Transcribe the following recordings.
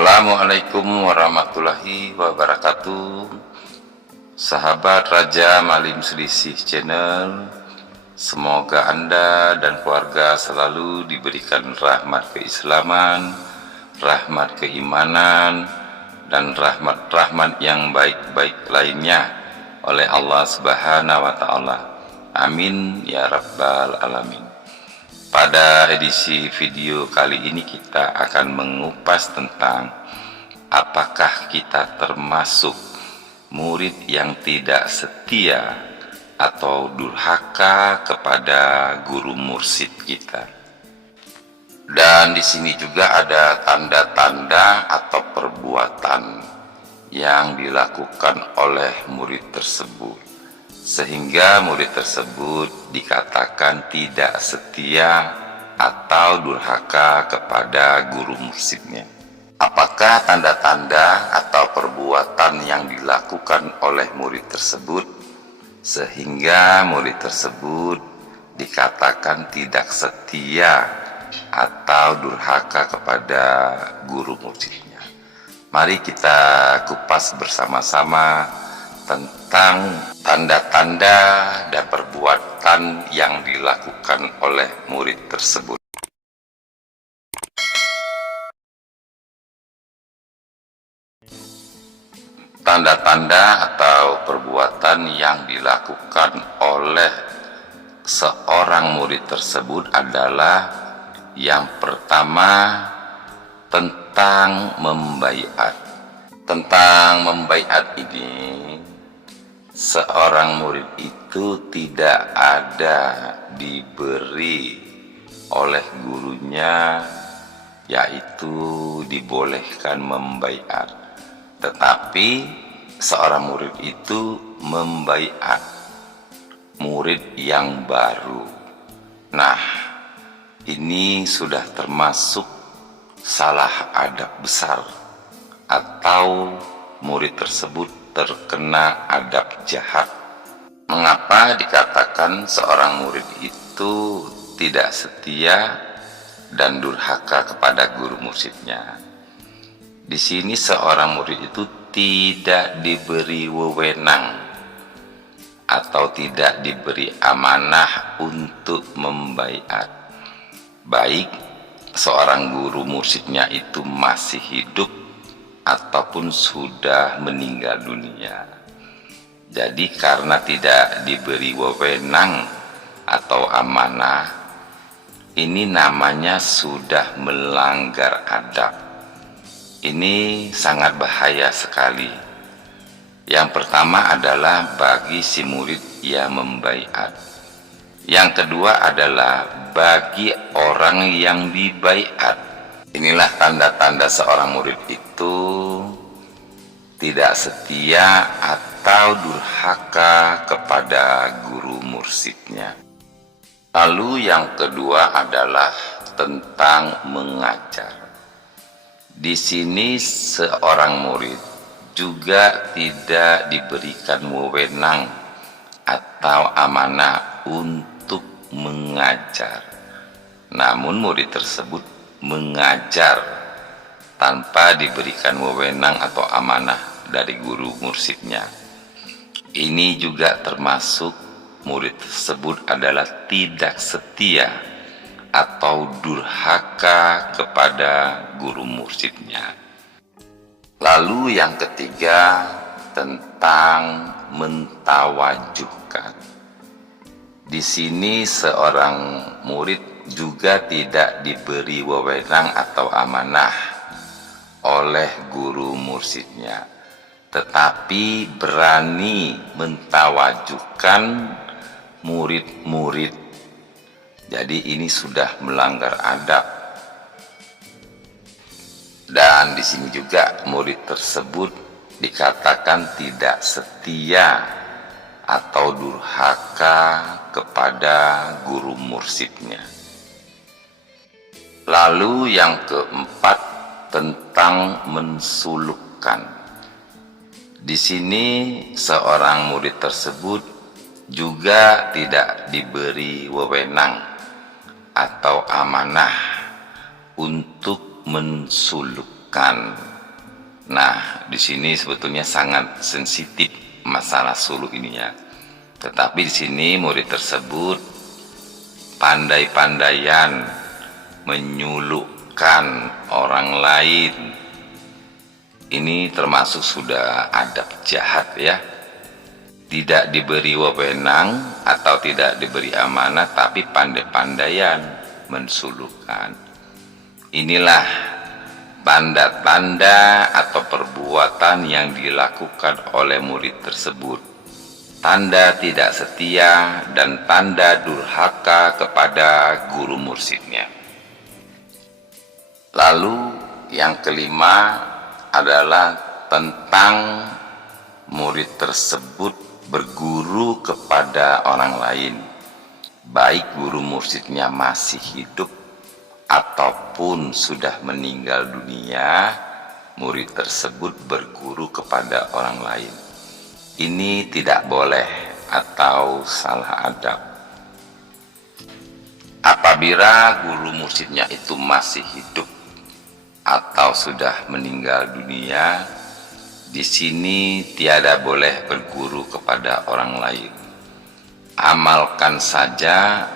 Assalamualaikum warahmatullahi wabarakatuh. Sahabat Raja Malim Selisih Channel Semoga Anda dan keluarga selalu diberikan rahmat keislaman Rahmat keimanan Dan rahmat-rahmat yang baik-baik lainnya Oleh Allah Subhanahu wa Ta'ala. Amin ya Rabbal Alamin pada edisi video kali ini kita akan mengupas tentang apakah kita termasuk murid yang tidak setia atau durhaka kepada guru mursid kita. Dan di sini juga ada tanda-tanda atau perbuatan yang dilakukan oleh murid tersebut sehingga murid tersebut dikatakan tidak setia atau durhaka kepada guru muridnya. Apakah tanda-tanda atau perbuatan yang dilakukan oleh murid tersebut sehingga murid tersebut dikatakan tidak setia atau durhaka kepada guru muridnya? Mari kita kupas bersama-sama tentang tanda-tanda dan perbuatan yang dilakukan oleh murid tersebut. Tanda-tanda atau perbuatan yang dilakukan oleh seorang murid tersebut adalah yang pertama tentang membaiat. Tentang membaiat ini seorang murid itu tidak ada diberi oleh gurunya yaitu dibolehkan membaiat. Tetapi seorang murid itu membaiat murid yang baru. Nah ini sudah termasuk salah adab besar atau murid tersebut terkena adab jahat. Mengapa dikatakan seorang murid itu tidak setia dan durhaka kepada guru muridnya? Di sini seorang murid itu tidak diberi wewenang atau tidak diberi amanah untuk membaiat. Baik seorang guru mursidnya itu masih hidup ataupun sudah meninggal dunia. Jadi karena tidak diberi wewenang atau amanah, ini namanya sudah melanggar adab. Ini sangat bahaya sekali. Yang pertama adalah bagi si murid yang membaiat. Yang kedua adalah bagi orang yang dibaiat Inilah tanda-tanda seorang murid itu tidak setia atau durhaka kepada guru mursidnya. Lalu yang kedua adalah tentang mengajar. Di sini seorang murid juga tidak diberikan wewenang atau amanah untuk mengajar. Namun murid tersebut mengajar tanpa diberikan wewenang atau amanah dari guru mursidnya. Ini juga termasuk murid tersebut adalah tidak setia atau durhaka kepada guru mursidnya. Lalu yang ketiga tentang mentawajuhkan. Di sini seorang murid juga tidak diberi wewenang atau amanah oleh guru mursidnya tetapi berani mentawajukan murid-murid. Jadi ini sudah melanggar adab. Dan di sini juga murid tersebut dikatakan tidak setia atau durhaka kepada guru mursidnya Lalu yang keempat tentang mensulukkan. Di sini seorang murid tersebut juga tidak diberi wewenang atau amanah untuk mensulukkan. Nah, di sini sebetulnya sangat sensitif masalah suluk ini ya. Tetapi di sini murid tersebut pandai-pandaian menyulukkan orang lain. Ini termasuk sudah adab jahat ya. Tidak diberi wewenang atau tidak diberi amanah tapi pandai-pandaian mensulukkan. Inilah tanda-tanda atau perbuatan yang dilakukan oleh murid tersebut. Tanda tidak setia dan tanda durhaka kepada guru mursidnya. Lalu yang kelima adalah tentang murid tersebut berguru kepada orang lain, baik guru mursidnya masih hidup ataupun sudah meninggal dunia, murid tersebut berguru kepada orang lain. Ini tidak boleh atau salah adab. Apabila guru mursidnya itu masih hidup atau sudah meninggal dunia, di sini tiada boleh berguru kepada orang lain. Amalkan saja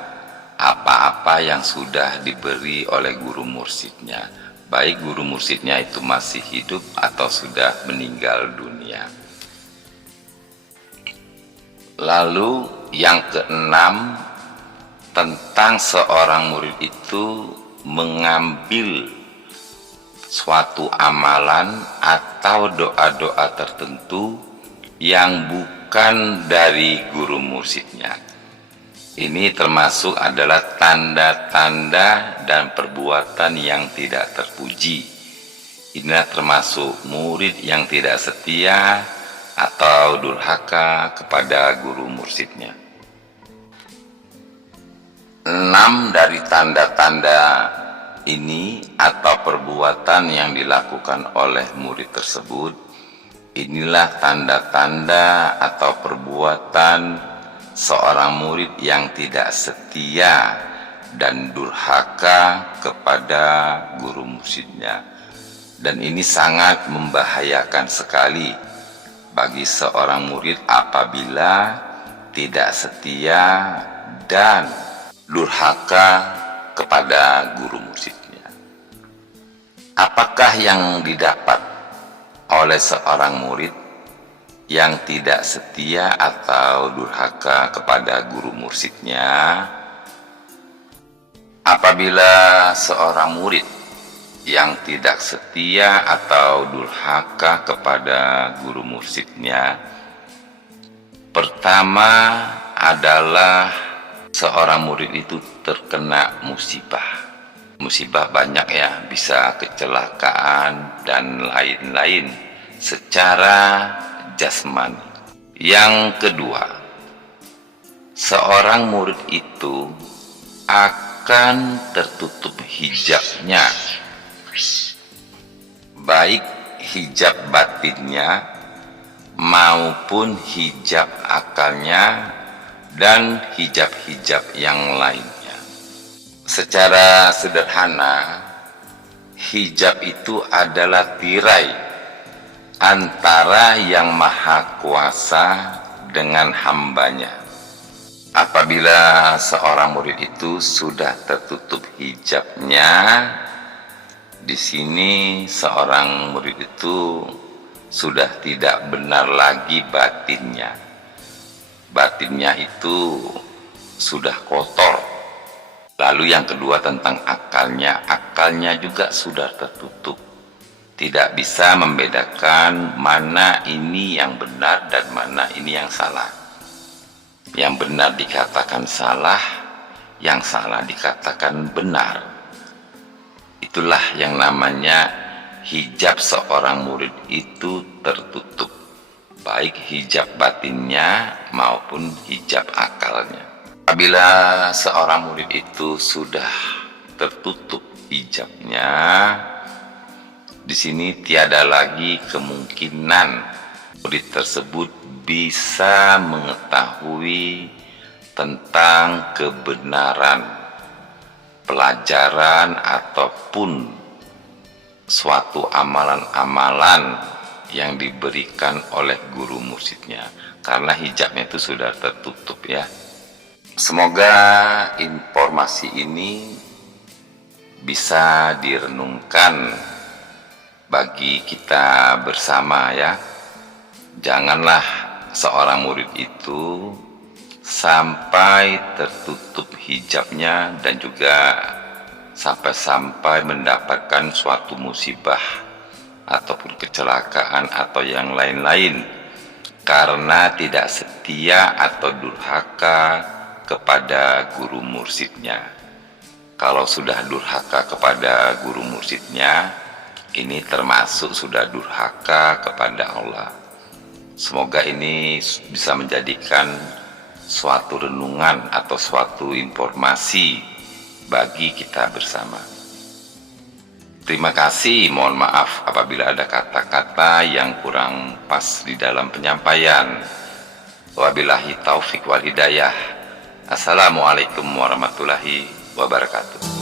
apa-apa yang sudah diberi oleh guru mursidnya, baik guru mursidnya itu masih hidup atau sudah meninggal dunia. Lalu yang keenam tentang seorang murid itu mengambil suatu amalan atau doa-doa tertentu yang bukan dari guru mursidnya. Ini termasuk adalah tanda-tanda dan perbuatan yang tidak terpuji. Inilah termasuk murid yang tidak setia atau durhaka kepada guru mursidnya. Enam dari tanda-tanda ini atau perbuatan yang dilakukan oleh murid tersebut inilah tanda-tanda atau perbuatan seorang murid yang tidak setia dan durhaka kepada guru muridnya dan ini sangat membahayakan sekali bagi seorang murid apabila tidak setia dan durhaka kepada guru muridnya. Apakah yang didapat oleh seorang murid yang tidak setia atau durhaka kepada guru mursidnya? Apabila seorang murid yang tidak setia atau durhaka kepada guru mursidnya, pertama adalah seorang murid itu terkena musibah. Musibah banyak ya, bisa kecelakaan dan lain-lain secara jasmani. Yang kedua, seorang murid itu akan tertutup hijabnya, baik hijab batinnya maupun hijab akalnya dan hijab-hijab yang lainnya. Secara sederhana, hijab itu adalah tirai antara yang maha kuasa dengan hambanya. Apabila seorang murid itu sudah tertutup hijabnya, di sini seorang murid itu sudah tidak benar lagi batinnya batinnya itu sudah kotor. Lalu yang kedua tentang akalnya, akalnya juga sudah tertutup. Tidak bisa membedakan mana ini yang benar dan mana ini yang salah. Yang benar dikatakan salah, yang salah dikatakan benar. Itulah yang namanya hijab seorang murid itu tertutup baik hijab batinnya maupun hijab akalnya. Apabila seorang murid itu sudah tertutup hijabnya, di sini tiada lagi kemungkinan murid tersebut bisa mengetahui tentang kebenaran pelajaran ataupun suatu amalan-amalan yang diberikan oleh guru mursidnya karena hijabnya itu sudah tertutup ya. Semoga informasi ini bisa direnungkan bagi kita bersama ya janganlah seorang murid itu sampai tertutup hijabnya dan juga sampai-sampai mendapatkan suatu musibah ataupun kecelakaan atau yang lain-lain karena tidak setia atau durhaka kepada guru mursidnya. Kalau sudah durhaka kepada guru mursidnya, ini termasuk sudah durhaka kepada Allah. Semoga ini bisa menjadikan suatu renungan atau suatu informasi bagi kita bersama. Terima kasih, mohon maaf apabila ada kata-kata yang kurang pas di dalam penyampaian. Wabillahi taufik wal hidayah. Assalamualaikum warahmatullahi wabarakatuh.